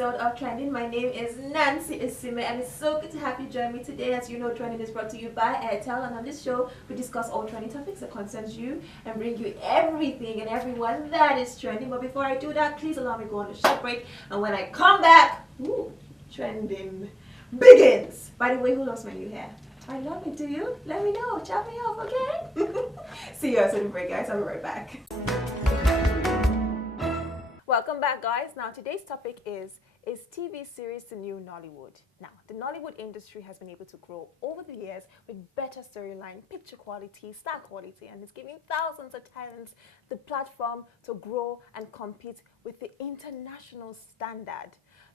episode of Trending. My name is Nancy Isime, and it's so good to have you join me today. As you know, Trending is brought to you by Airtel, and on this show, we discuss all trending topics that concerns you and bring you everything and everyone that is trending. But before I do that, please allow me to go on a short break, and when I come back, Trending begins. By the way, who loves my new hair? I love it. Do you? Let me know. Chat me up, okay? See you after the break, guys. I'll be right back. Welcome back, guys. Now, today's topic is TV series the new Nollywood? Now, the Nollywood industry has been able to grow over the years with better storyline, picture quality, star quality, and it's giving thousands of talents the platform to grow and compete with the international standard.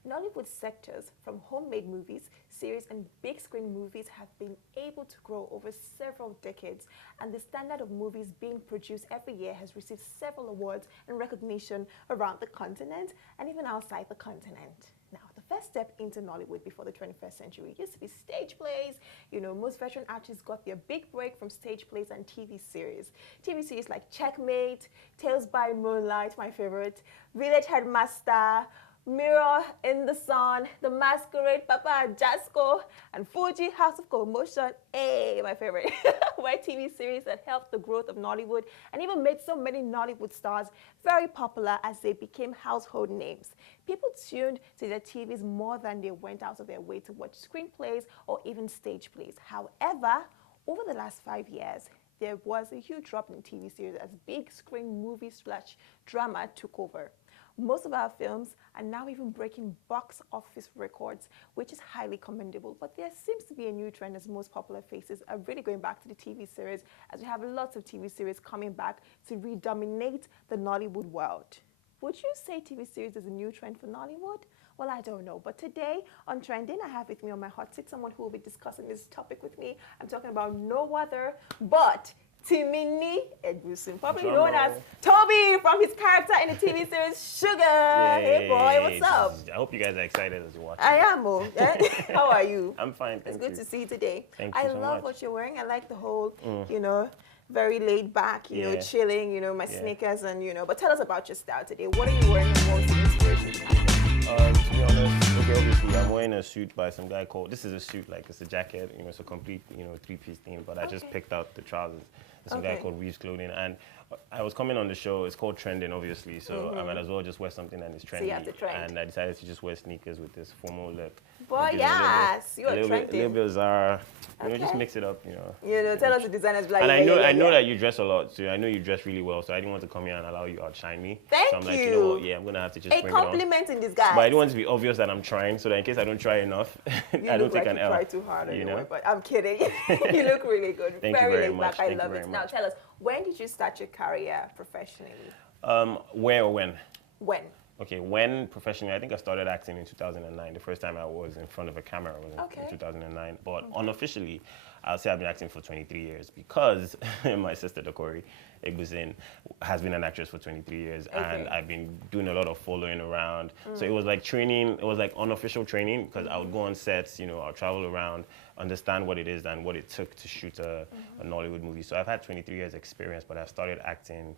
Nollywood sectors, from homemade movies, series, and big screen movies, have been able to grow over several decades, and the standard of movies being produced every year has received several awards and recognition around the continent and even outside the continent. Now, the first step into Nollywood before the 21st century used to be stage plays. You know, most veteran artists got their big break from stage plays and TV series. TV series like Checkmate, Tales by Moonlight, my favorite, Village Headmaster, Mirror in the Sun, The Masquerade, Papa Jasco, and Fuji House of Commotion, my favorite, were TV series that helped the growth of Nollywood and even made so many Nollywood stars very popular as they became household names. People tuned to their TVs more than they went out of their way to watch screenplays or even stage plays. However, over the last 5 years, there was a huge drop in TV series as big screen movie/drama took over. Most of our films are now even breaking box office records, which is highly commendable. But there seems to be a new trend as most popular faces are really going back to the TV series, as we have lots of TV series coming back to redominate the Nollywood world. Would you say TV series is a new trend for Nollywood? Well, I don't know. But today on Trending, I have with me on my hot seat someone who will be discussing this topic with me. I'm talking about no other but Timini Egbuson, probably known as Toby from his character in the TV series Sugar. Hey boy, what's up? I hope you guys are excited as you watch. I am, How are you? I'm fine, thank you. It's good to see you today. Thank you so much. I love what you're wearing. I like the whole, you know, very laid back, you know, chilling, you know, my sneakers and, you know. But tell us about your style today. What are you wearing and what's the inspiration behind it? To be honest, okay, obviously I'm wearing a suit by some guy called, this is a suit, like it's a jacket, you know, it's a complete, you know, three-piece thing, but I just picked out the trousers. There's some guy called Reeves Clothing, and I was coming on the show. It's called Trending, obviously, so I might as well just wear something that is trendy. So you have to trend. And I decided to just wear sneakers with this formal look. Boy, yes, you are trending. A little bit of Zara, you know, just mix it up, you know. You know, tell us the designers. Like, and I know that you dress a lot, so I know you dress really well, so I didn't want to come here and allow you to outshine me. Thank so I'm like, you know what, I'm gonna have to just bring it on. A compliment in disguise. But I don't want to be obvious that I'm trying, so that in case I don't try enough, I don't take an L. You try too hard, you know? But I'm kidding. You look really good. Thank you very much. I love it. Now tell us, when did you start your career professionally? Where or when? When? Okay, when professionally, I think I started acting in 2009. The first time I was in front of a camera was in 2009. But unofficially, I'll say I've been acting for 23 years because my sister, Timini Egbuson, has been an actress for 23 years. And I've been doing a lot of following around. So it was like training, it was like unofficial training because I would go on sets, you know, I'll travel around, understand what it is and what it took to shoot a Nollywood movie. So I've had 23 years experience, but I've started acting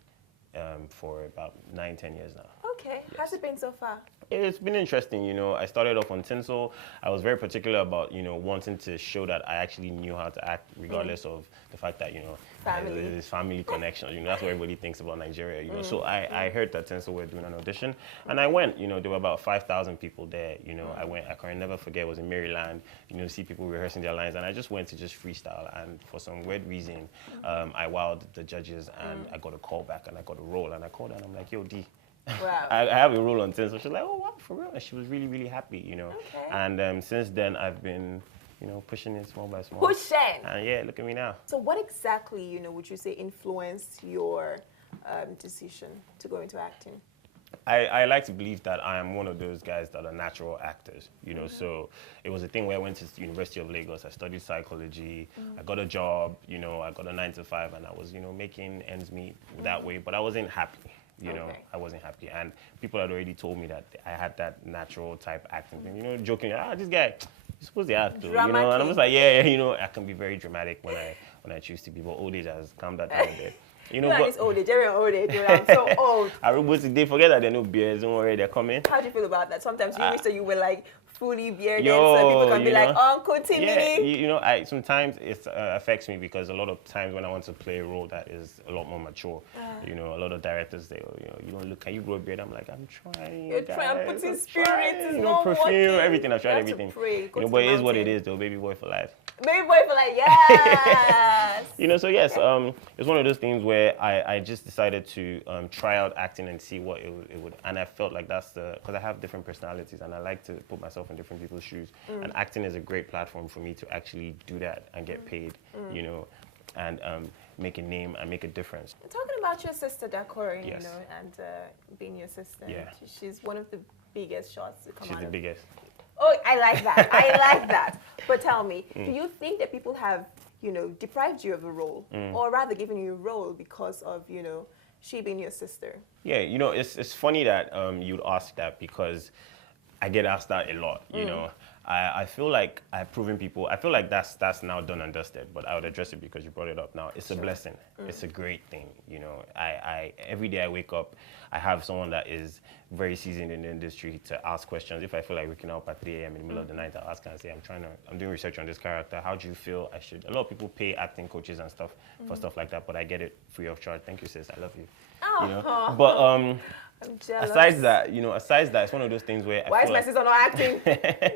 for about 9-10 years now. Okay, how's it been so far? It's been interesting, you know. I started off on tinsel. I was very particular about, you know, wanting to show that I actually knew how to act, regardless of the fact that, you know, there's family connections. You know, that's what everybody thinks about Nigeria, you know. So I heard that tinsel were doing an audition, and I went. You know, there were about 5,000 people there. You know, I went. I can never forget. It was in Maryland. You know, see people rehearsing their lines, and I just went to just freestyle. And for some weird reason, I wowed the judges, and I got a call back, and I got a role, and I called her, and I'm like, yo, D. Wow. I have a role on tinsel. She's like, oh, wow, for real? And she was really, really happy, you know. And since then, I've been, you know, pushing it small by small. Pushing. And yeah, look at me now. So what exactly, you know, would you say influenced your decision to go into acting? I like to believe that I am one of those guys that are natural actors, you know. So it was a thing where I went to the University of Lagos. I studied psychology. I got a job, you know. I got a 9-to-5, and I was, you know, making ends meet that way. But I wasn't happy. You know, I wasn't happy. And people had already told me that I had that natural type acting thing, you know, joking, this guy, you're supposed to act, you know, and I'm just like, you know, I can be very dramatic when I choose to be, but old age has calmed that down a bit. You know, but it's old age. Nigerian old age. I'm so old. Arubusi, they forget that they know beards. Don't worry, they're coming. How do you feel about that? Sometimes you wish that you were like fully bearded, so people can be like, Uncle Timini. Yeah, you know, sometimes it affects me because a lot of times when I want to play a role that is a lot more mature, you know, a lot of directors, they, you don't look, can you grow a beard? I'm like, I'm trying. You're trying, putting spirit, you know, perfume, everything. I've tried everything. Pray, you know, but it is what it is, though. Baby boy for life. Baby boy for life, yes. You know, so yes, it's one of those things where I just decided to try out acting and see what it would, and I felt like that's because I have different personalities and I like to put myself in different people's shoes, and acting is a great platform for me to actually do that and get paid, you know, and make a name and make a difference. Talking about your sister Dakori, Yes. you know, and being your sister, Yeah. she's one of the biggest shots to come out. She's the biggest. Oh, I like that. I like that. But tell me, do you think that people have, you know, deprived you of a role, or rather given you a role because of, you know, she being your sister? Yeah, you know, it's funny that you'd ask that because I get asked that a lot, you know. I feel like I've proven people, I feel like that's now done and dusted, but I would address it because you brought it up now. It's a blessing. It's a great thing, you know. Every day I wake up, I have someone that is very seasoned in the industry to ask questions. If I feel like waking up at 3 a.m. in the middle of the night, I'll ask her and say, I'm doing research on this character. How do you feel I should? A lot of people pay acting coaches and stuff for stuff like that, but I get it free of charge. Thank you, sis. I love you. Oh. You know? But I'm jealous. Aside that, you know, it's one of those things where why is my sister not acting?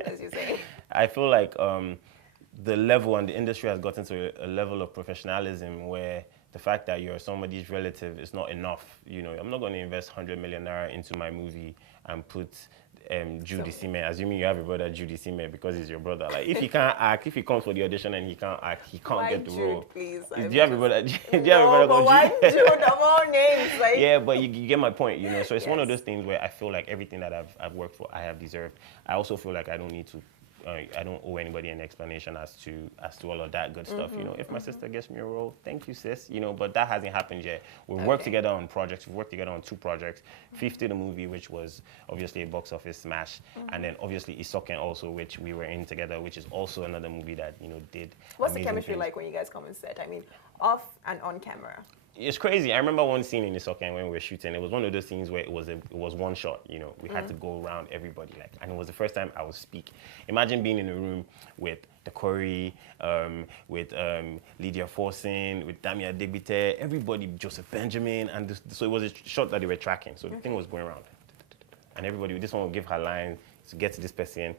As you say. I feel like the level and the industry has gotten to a level of professionalism where the fact that you're somebody's relative is not enough. You know, I'm not going to invest 100 million naira into my movie and put Judy Sime, assuming you have a brother Judy Sime because he's your brother. Like, if he can't act, if he comes for the audition and he can't act, he can't get the role. Please, do you have a brother? Do you have a but brother called why Jude? Jude of all names? Like... Yeah, but you get my point, you know. So it's one of those things where I feel like everything that I've worked for, I have deserved. I also feel like I don't need to. I don't owe anybody an explanation as to all of that good stuff. You know, if my sister gets me a role, thank you, sis. You know, but that hasn't happened yet. We've worked together on projects. We've worked together on 2 projects. 50 the movie, which was obviously a box office smash, and then obviously Isoken also, which we were in together, which is also another movie that, you know, did. What's the chemistry like when you guys come on set? I mean, off and on camera. It's crazy. I remember one scene in Isoken when we were shooting. It was one of those scenes where it was one shot. You know, we had to go around everybody, like, and it was the first time I would speak. Imagine being in a room with Dakori, with Lydia Forson, with Damia Digbite, everybody, Joseph Benjamin, and so it was a shot that they were tracking. So the thing was going around, and everybody, this one would give her line to get to this person,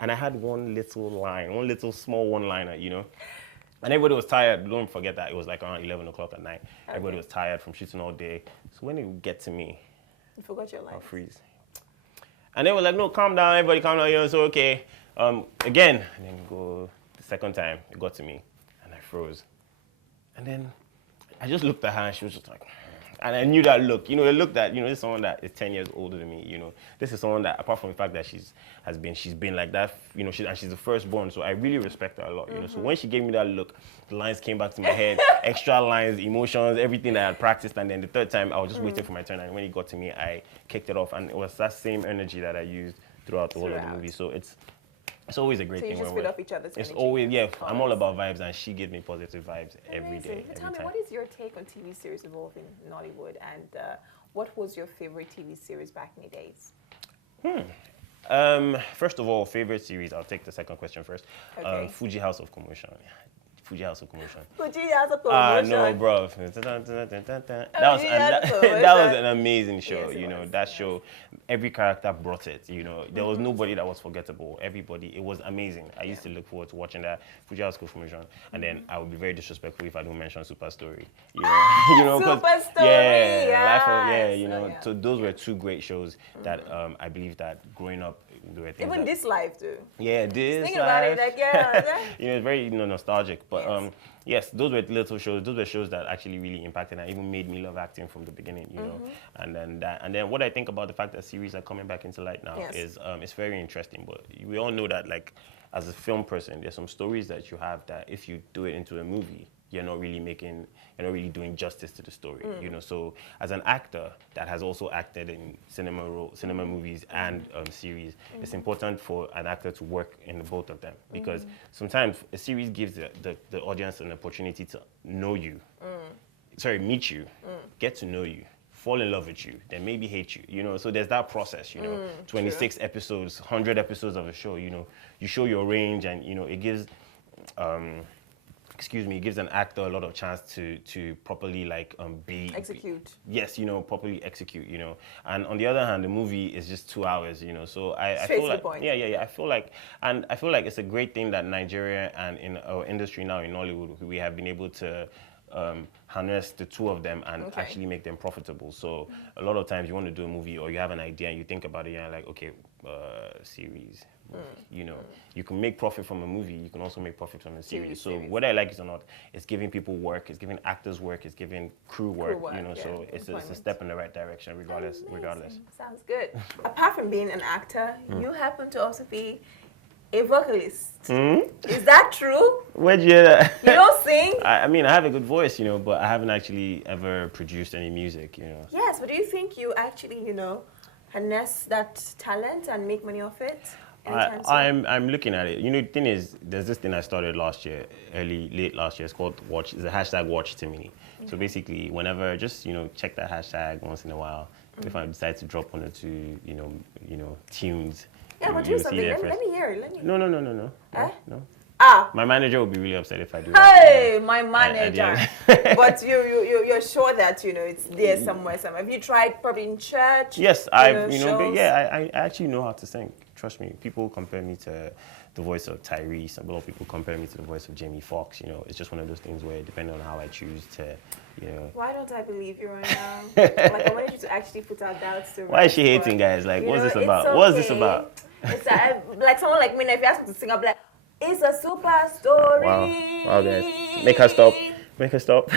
and I had one little small one-liner, you know. And everybody was tired. Don't forget that it was like around 11 o'clock at night. Okay. Everybody was tired from shooting all day. So when it would get to me, you forgot your line. I'll freeze. And they were like, no, calm down, everybody calm down. You know, so okay. Again, and then go the second time. It got to me, and I froze. And then I just looked at her, and she was just like, and I knew that look. You know, the look that, you know, this is someone that is 10 years older than me. You know, this is someone that, apart from the fact that she's been like that. You know, and she's the firstborn, so I really respect her a lot. You know, so when she gave me that look, the lines came back to my head, extra lines, emotions, everything that I had practiced. And then the third time, I was just waiting for my turn. And when it got to me, I kicked it off, and it was that same energy that I used throughout the whole of the movie. So it's always a great thing. So you just feed off each other's energy. It's always, yeah, I'm all about vibes, and she gives me positive vibes every day. Tell me, what is your take on TV series evolving in Nollywood, and what was your favorite TV series back in the days? First of all, favorite series, I'll take the second question first. Okay. Fuji House of Commotion. Fuji House of Commotion. Fuji House of Commotion. No, bro. That was an amazing show. Yes, you know, that show, every character brought it. You know, there was nobody that was forgettable. Everybody, it was amazing. I used to look forward to watching that Fuji House of Commotion, and then I would be very disrespectful if I don't mention Super Story. You know, Super Story. You know. So those were 2 great shows that I believe that growing up, there were things. Even This Life too. Yeah, This Thinking about it, like, yeah. You know, it's very, you know, nostalgic. But yes, those were little shows. Those were shows that actually really impacted and even made me love acting from the beginning. You know, and then what I think about the fact that series are coming back into light now is it's very interesting. But we all know that, like, as a film person, there's some stories that you have that if you do it into a movie, you're not really doing justice to the story, you know. So as an actor that has also acted in cinema movies and series, it's important for an actor to work in both of them, because sometimes a series gives the audience an opportunity to know you. meet you, get to know you, fall in love with you, then maybe hate you, you know. So there's that process, you know. 26 episodes, 100 episodes of a show, you know. You show your range, and you know it gives, it gives an actor a lot of chance to properly like execute. Yes, you know, properly execute, you know. And on the other hand, the movie is just 2 hours, you know. So I feel like I feel like it's a great thing that Nigeria and in our industry now in Nollywood, we have been able to harness the two of them and actually make them profitable. So a lot of times you want to do a movie or you have an idea and you think about it, and you're like, okay, series, movie. You know, you can make profit from a movie, you can also make profit from a series. So whether I like it or not, it's giving people work, it's giving actors work, it's giving crew work, you know, so it's a step in the right direction regardless. Sounds good. Apart from being an actor, you happen to also be a vocalist. Is that true? Where'd you hear that? You don't sing? I mean, I have a good voice, you know, but I haven't actually ever produced any music, you know. Yes, but do you think you actually, you know, harness that talent and make money off it? I'm looking at it. You know, the thing is, there's this thing I started last year, late last year. It's called Watch. It's a hashtag Watch Timini. So basically, whenever, just, you know, check that hashtag once in a while. If I decide to drop one or two, you know, tunes. Yeah, but do something. Let me hear it. No. No. Ah. My manager would be really upset if I do that. Hey, you know, my manager. But you're sure that, you know, it's there somewhere. Have you tried probably in church? Yes, I actually know how to sing. Trust me. People compare me to the voice of Tyrese. A lot of people compare me to the voice of Jamie Foxx. You know, it's just one of those things where, depending on how I choose to, you know. Why don't I believe you right now? Like, I wanted you to actually put out doubts to. Why is she hating, guys? Like, what's this about? Okay. What's this about? It's like someone like me. If you ask me to sing, I'll be like, it's a super story. Wow, guys, make her stop. Make her stop.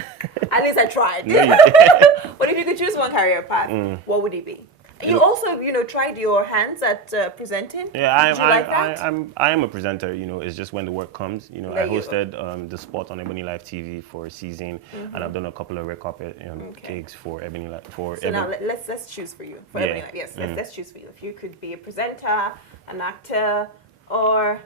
At least I tried. No, you did. But if you could choose one career path, what would it be? You also, you know, tried your hands at presenting. Yeah, I am a presenter. You know, it's just when the work comes. You know, I hosted the spot on Ebony Live TV for a season, and I've done a couple of red carpet gigs for Ebony Live. Now let's choose for you for Ebony Live. Yes, let's choose for you. If you could be a presenter, an actor, or,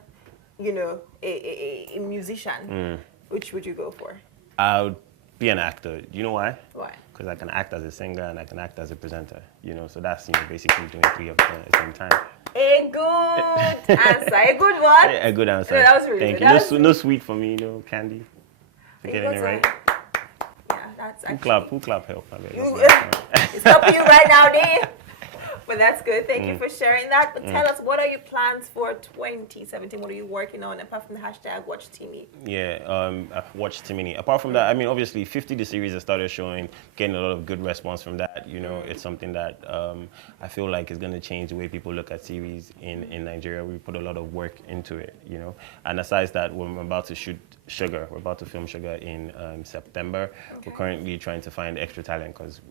you know, a musician, which would you go for? I would be an actor. Do you know why? Why? Because I can act as a singer and I can act as a presenter. You know, so that's, you know, basically doing 3 of them at the same time. A good answer. A good one. A good answer. No, that was really Thank good. you. No sweet for me, you know, candy. For getting it right. Yeah, that's actually. Who clap help? It's helping you right now, Dave. But that's good. Thank you for sharing that. But tell us, what are your plans for 2017? What are you working on apart from the hashtag Watch Timini? Yeah, Watch Timini. Apart from that, I mean, obviously, 50 the series I started showing, getting a lot of good response from that. You know, it's something that I feel like is going to change the way people look at series in Nigeria. We put a lot of work into it, you know. And aside that, we're about to shoot Sugar. We're about to film Sugar in September. We're currently trying to find extra talent because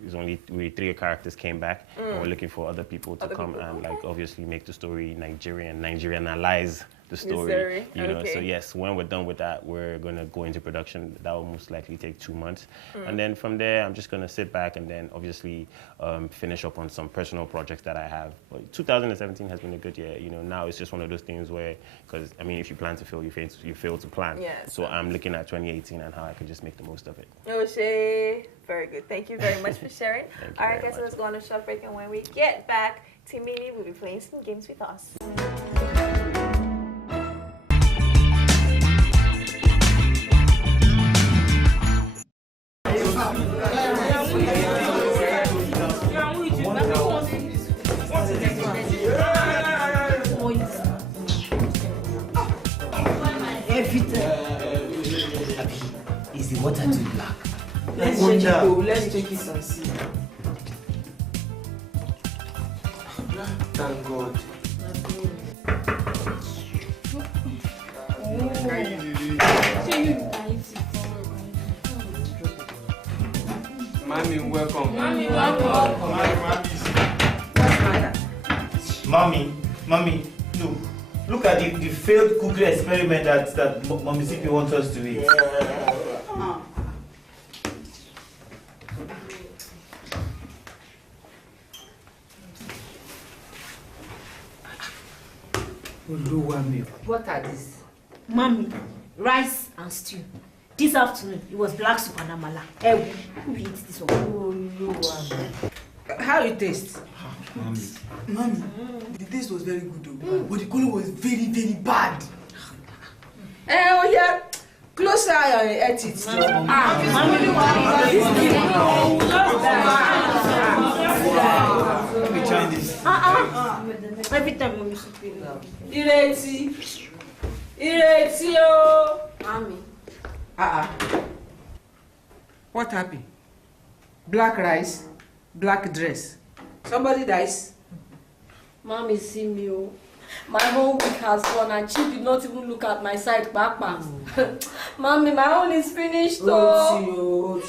we 3 characters came back, and we're looking for other people to come and like obviously make the story Nigerianize the story. You know, so yes, when we're done with that, we're gonna go into production. That will most likely take 2 months, and then from there, I'm just gonna sit back and then obviously finish up on some personal projects that I have. But 2017 has been a good year. You know, now it's just one of those things where, because I mean, if you plan to fail, you fail to plan. Yes. So I'm looking at 2018 and how I can just make the most of it. Oshay, very good. Thank you very much for sharing. All right, guys, so let's go on a short break, and when we get back, Timini will be playing some games with us. Is the water too black? Let's check it and see. Thank God. Mommy, welcome. Mommy, welcome. Mommy, look at the failed cookery experiment that Mommy CP wants us to eat. What are these? Mommy, rice and stew. This afternoon, it was black soup and amala. Hey, who eats this one? How it taste? Mommy, the taste was very good though, but the color was very, very bad. Oh yeah, close eye and eat it. Let me try this. Every time mommy should feel Ireti, oh. Mommy. What happened? Black rice, black dress. Somebody dies. Mommy, see me. Oh. My whole week has gone and she did not even look at my side back. Mommy, my own is finished. Oh.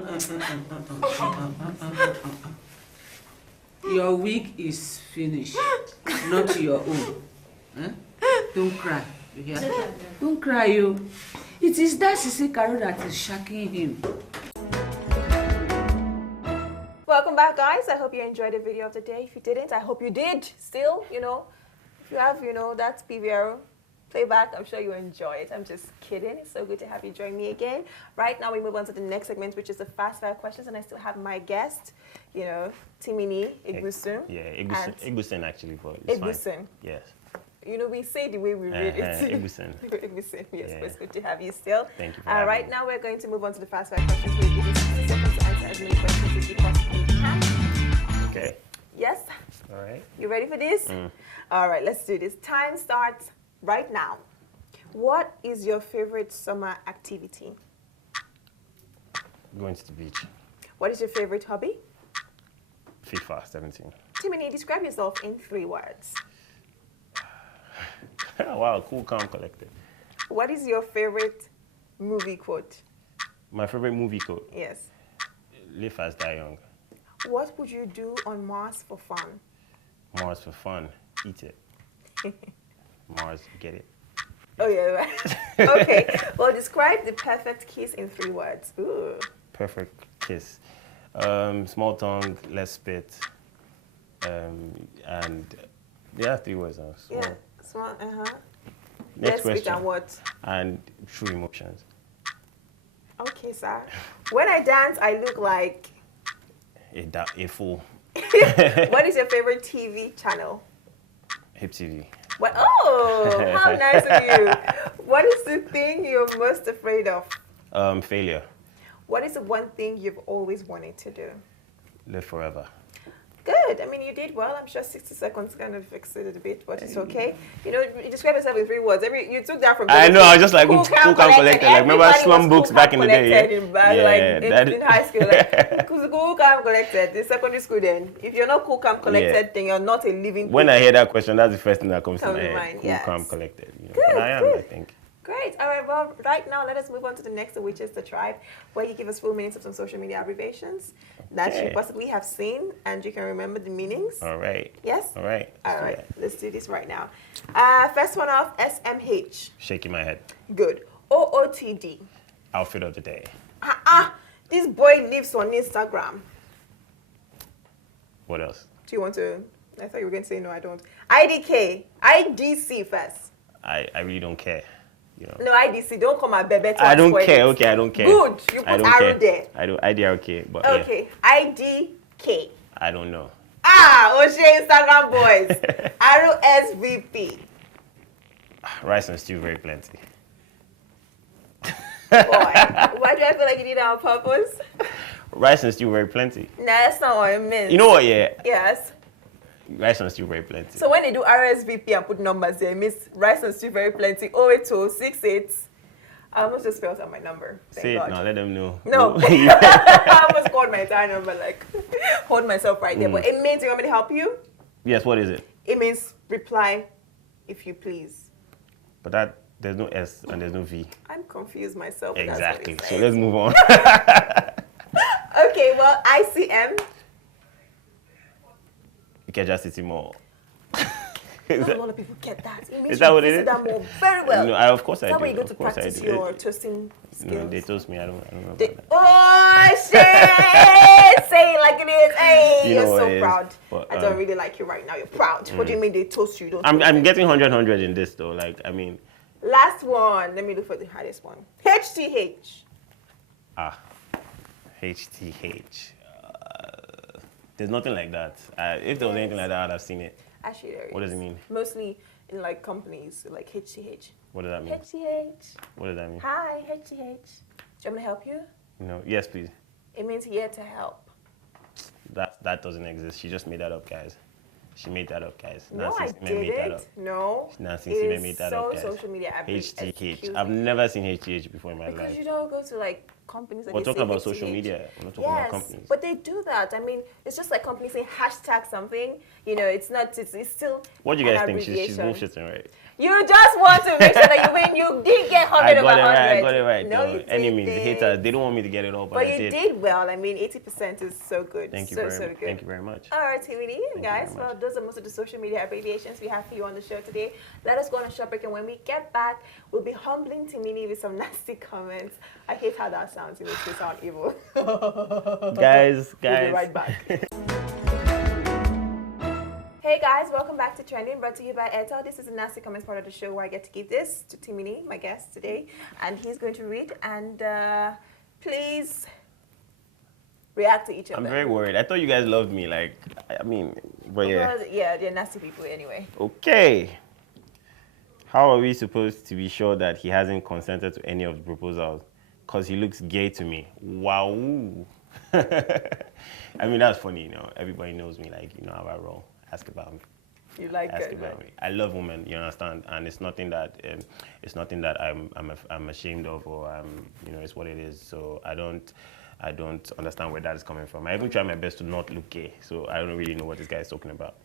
Your week is finished, not your own. Eh? Don't cry. You hear? Don't cry, you. It is that Sisi Caro that is shocking him. Welcome back, guys. I hope you enjoyed the video of the day. If you didn't, I hope you did. Still, if you have, that PVR playback, I'm sure you enjoy it. I'm just kidding. It's so good to have you join me again. Right now, we move on to the next segment, which is the fast fire questions, and I still have my guest, Timini Egbuson. Yeah, Egbuson actually, but it's Egbuson. fine. Yes. We say the way we read it. Egbuson. Egbuson, yes, Yeah. but it's good to have you still. Thank you for having Right me. now, we're going to move on to the fast fire questions. We'll give you 60 seconds to answer as many questions as you possibly can. Okay. Yes? All right. You ready for this? All right, let's do this. Time starts right now. What is your favorite summer activity? Going to the beach. What is your favorite hobby? FIFA 17. Timini, describe yourself in 3 words. Wow, cool, calm, collected. What is your favorite movie quote? My favorite movie quote. Yes. Live fast, die young. What would you do on Mars for fun? Mars for fun. Eat it. Mars, get it. Oh, yeah, right. Okay. Well, describe the perfect kiss in 3 words. Ooh. Perfect kiss. Small tongue, less spit. And yeah, 3 words now. So Yeah. Small, next Let's question. and what? And true emotions. Okay, sir. When I dance, I look like... A fool. What is your favorite TV channel? HipTv. What? Oh, how nice of you. What is the thing you're most afraid of? Failure. What is the one thing you've always wanted to do? Live forever. Good. I mean, you did well. I'm sure 60 seconds kind of fixed it a bit, but it's okay. You describe yourself in 3 words. You took that from... I know, I was just like, cool, calm, collected. Like, remember Everybody slum was books cool, back calm, in the day? collected in high school. Like, cool, calm, collected. In secondary school then. If you're not cool, calm, collected, then you're not a living... When I hear that question, that's the first thing that comes to my head. mind, Cool, yes. calm, collected. Good, But I am, good. I think. Great. All right, well, right now, let us move on to the next, which is the tribe, where you give us full meanings of some social media abbreviations that you Okay. possibly have seen and you can remember the meanings. All right. Yes? All right. All let's do right, that. let's do this right now. First one off, SMH. Shaking my head. Good. OOTD. Outfit of the day. This boy lives on Instagram. What else? Do you want to? I thought you were going to say no, I don't. IDK. IDC first. I really don't care. No, IDC. Don't come at Bebe. I don't care. Okay, I don't care. Good. You I put don't arrow care. there. I do. IDRK, but Okay. IDK. I don't know. Oshe Instagram boys. Arrow SVP. Rice and stew, very plenty. Boy, why do I feel like you did that on purpose? Rice and stew, very plenty. No, that's not what I meant. You know what? Yeah. Yes. Rice and stew, very plenty. So when they do RSVP and put numbers there, it means rice and stew very plenty. 08068. I almost just spelled out my number. Thank Say it God. now. Let them know. No. I almost called my entire number, like, hold myself right there. But it means, you want me to help you? Yes. What is it? It means reply, if you please. But that there's no S and there's no V. I'm confused myself. but that's what Exactly. it So says. let's move on. Okay, well, ICM. Ikeja City Mall. Not a lot of people get that. It means Is that you what it visit is? that mall very well. No, of course I Is that do. where you go Of to course I practice do. your toasting skills? No, they toast me. I don't know They- about that. oh, shit! Say it like it is. Hey, You know you're what so it is, proud. but, I don't really like you right now. You're proud. What do you mean they toast you? Don't toast I'm them? getting 100 in this though. Like I mean, Last one. Let me look for the hardest one. HTH. HTH. There's nothing like that. If there was anything like that, I'd have seen it. Actually, there is. What does it mean? Mostly in like companies, like HTH. What does that mean? HTH. What does that mean? Hi, HTH. Do you want me to help you? No. Yes, please. It means here to help. That doesn't exist. She just made that up, guys. She made that up, guys. No, Nancy I Sime made that didn't. up. No. Nancy It Sime is made that so up, guys. social media. HTH. I've never seen HTH before in my Because life. you don't go to like companies that We're they talking say about HTH. social media. We're not talking about companies. But they do that. I mean, it's just like companies saying hashtag something. You know, it's not. It's still. What do you guys an think? She's abbreviation. bullshitting, right? You just want to make sure that you win. You did get 100 over 100. I got it right. No, though. you Enemies, the didn't. haters, they don't want me to get it all, but But I you did. did well. I mean, 80% is so good. Thank you so very good. Thank you very much. All right, Timini, you guys. very Well, much. those are most of the social media abbreviations we have for you on the show today. Let us go on a short break, and when we get back, we'll be humbling Timini with some nasty comments. I hate how that sounds. It makes me sound evil. Guys. We'll be right back. Hey guys, welcome back to Trending, brought to you by Airtel. This is the nasty comments part of the show where I get to give this to Timini, my guest today, and he's going to read and please react to each of I'm them. very worried. I thought you guys loved me. Like, I mean, but yeah. Well, yeah, they're nasty people anyway. Okay. How are we supposed to be sure that he hasn't consented to any of the proposals? Because he looks gay to me. Wow. I mean, that's funny, you know. Everybody knows me, like, you know how I roll. Ask about me. You like Ask it, about me. I love women, you understand, and it's nothing that I'm ashamed of, or you know, it's what it is. So I don't understand where that is coming from. I even try my best to not look gay, so I don't really know what this guy is talking about.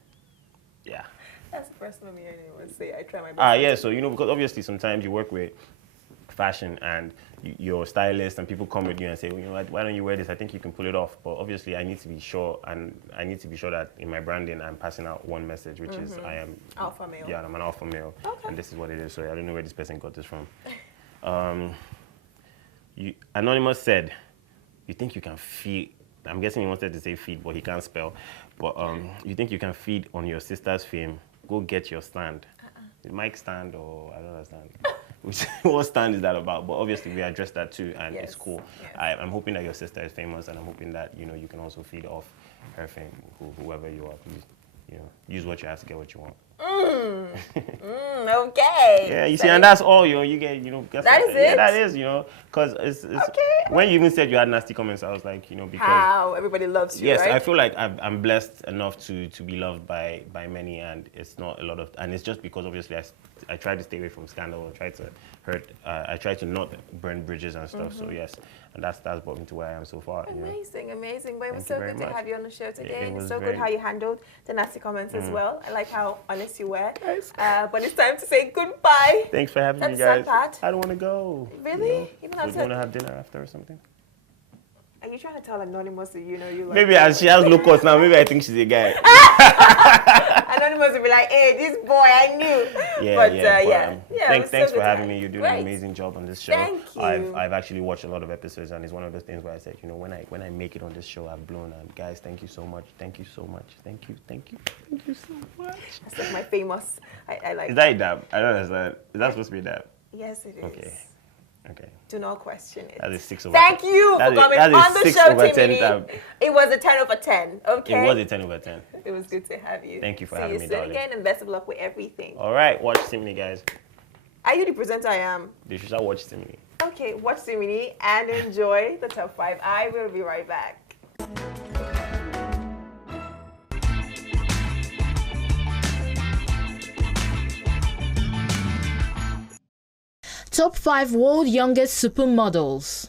Yeah. That's the first time anyone say I try my best. Yeah. So you know, because obviously sometimes you work with fashion and your stylist and people come with you and say, well, you know what, why don't you wear this? I think you can pull it off. But obviously I need to be sure, and I need to be sure that in my branding I'm passing out one message, which is I am alpha male. Yeah, I'm an alpha male. Okay. And this is what it is. So I don't know where this person got this from. Anonymous said, you think you can feed, I'm guessing he wanted to say feed, but he can't spell. But you think you can feed on your sister's fame? Go get your stand. The mic stand, or I don't understand. What stand is that about? But obviously we addressed that too, and it's cool. Yes. I'm hoping that your sister is famous, and I'm hoping that, you know, you can also feed off her fame, whoever you are. Please, you know, use what you have to get what you want. Okay. Yeah, you see, and that's all, you know, you get, you know. That is it? Yeah, that is, you know, because it's okay. When you even said you had nasty comments, I was like, you know, because how everybody loves you, yes, right? I feel like I'm blessed enough to be loved by many, and it's not a lot of, and it's just because obviously I try to stay away from scandal, I try to hurt, I try to not burn bridges and stuff. So yes, and that's brought me to where I am so far. Amazing, you know? Amazing. But it was Thank so you good very to much. have you on the show today. It And was it's so very good how you handled the nasty comments as well. I like how honest you were. Yes. But it's time to say goodbye. Thanks for having me, That's guys. sad part. I don't want to go. Really? You know? Even Do you after? want to have dinner after or something? Are you trying to tell Anonymous that you know you like Maybe as she has low cost now, maybe I think she's a guy. Anonymous will be like, hey, this boy, I knew. Yeah, but, yeah. it was Thanks so for good having to me. have You're you. doing an Great. amazing job on this show. Thank you. I've actually watched a lot of episodes, and it's one of those things where I said, you know, when I make it on this show, I've blown. And guys, thank you so much. Thank you so much. Thank you so much. That's like my famous. I like. Is that a dab? I don't understand. Is that supposed to be a dab? Yes, it is. Okay. Do not question it. That is 6 over Thank 10. you for coming that is on the 6 show, over 10 Timini. dab. It was a 10 over 10, okay? It was a 10 over 10. It was good to have you. Thank you for See having you me, soon darling. again, and best of luck with everything. All right, watch Timini, guys. Are you the presenter? I am. You should start watch Timini. Okay, watch Timini and enjoy the top 5. I will be right back. Top 5 World Youngest Supermodels.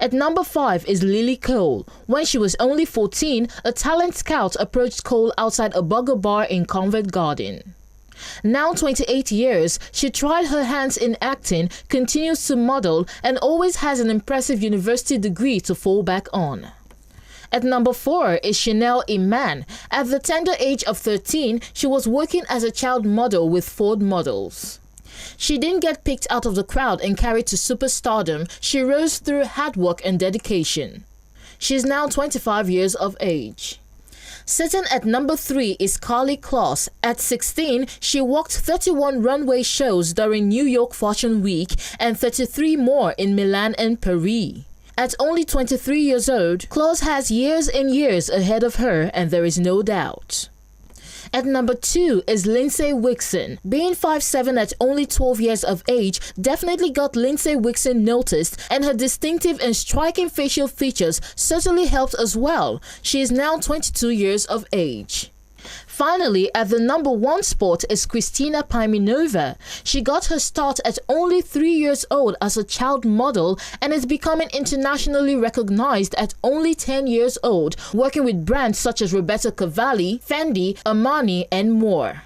At number 5 is Lily Cole. When she was only 14, a talent scout approached Cole outside a burger bar in Covent Garden. Now 28 years, she tried her hands in acting, continues to model, and always has an impressive university degree to fall back on. At number 4 is Chanel Iman. At the tender age of 13, she was working as a child model with Ford Models. She didn't get picked out of the crowd and carried to superstardom. She rose through hard work and dedication. She is now 25 years of age. Sitting at number 3 is Carly Kloss. At 16, she walked 31 runway shows during New York Fashion Week and 33 more in Milan and Paris. At only 23 years old, Claus has years and years ahead of her, and there is no doubt. At number 2 is Lindsay Wixon. Being 5'7" at only 12 years of age definitely got Lindsay Wixon noticed, and her distinctive and striking facial features certainly helped as well. She is now 22 years of age. Finally, at the number 1 spot is Christina Paiminova. She got her start at only 3 years old as a child model and is becoming internationally recognized at only 10 years old, working with brands such as Roberto Cavalli, Fendi, Armani, and more.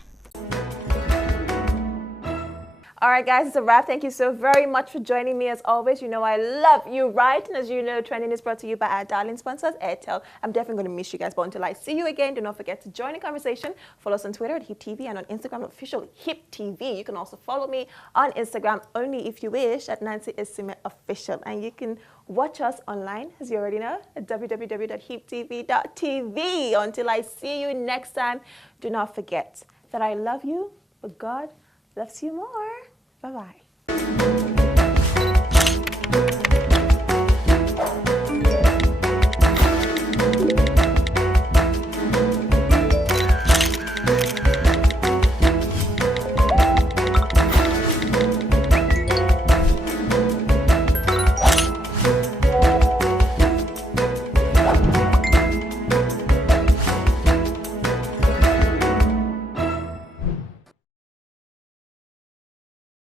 All right, guys, it's a wrap. Thank you so very much for joining me as always. You know I love you, right? And as you know, Trending is brought to you by our darling sponsors, Airtel. I'm definitely going to miss you guys, but until I see you again, do not forget to join the conversation. Follow us on Twitter at HipTv and on Instagram, official HipTv. You can also follow me on Instagram, only if you wish, at Nancy Isime Official. And you can watch us online, as you already know, at www.hiptv.tv. Until I see you next time, do not forget that I love you, but God loves you more. Bye-bye.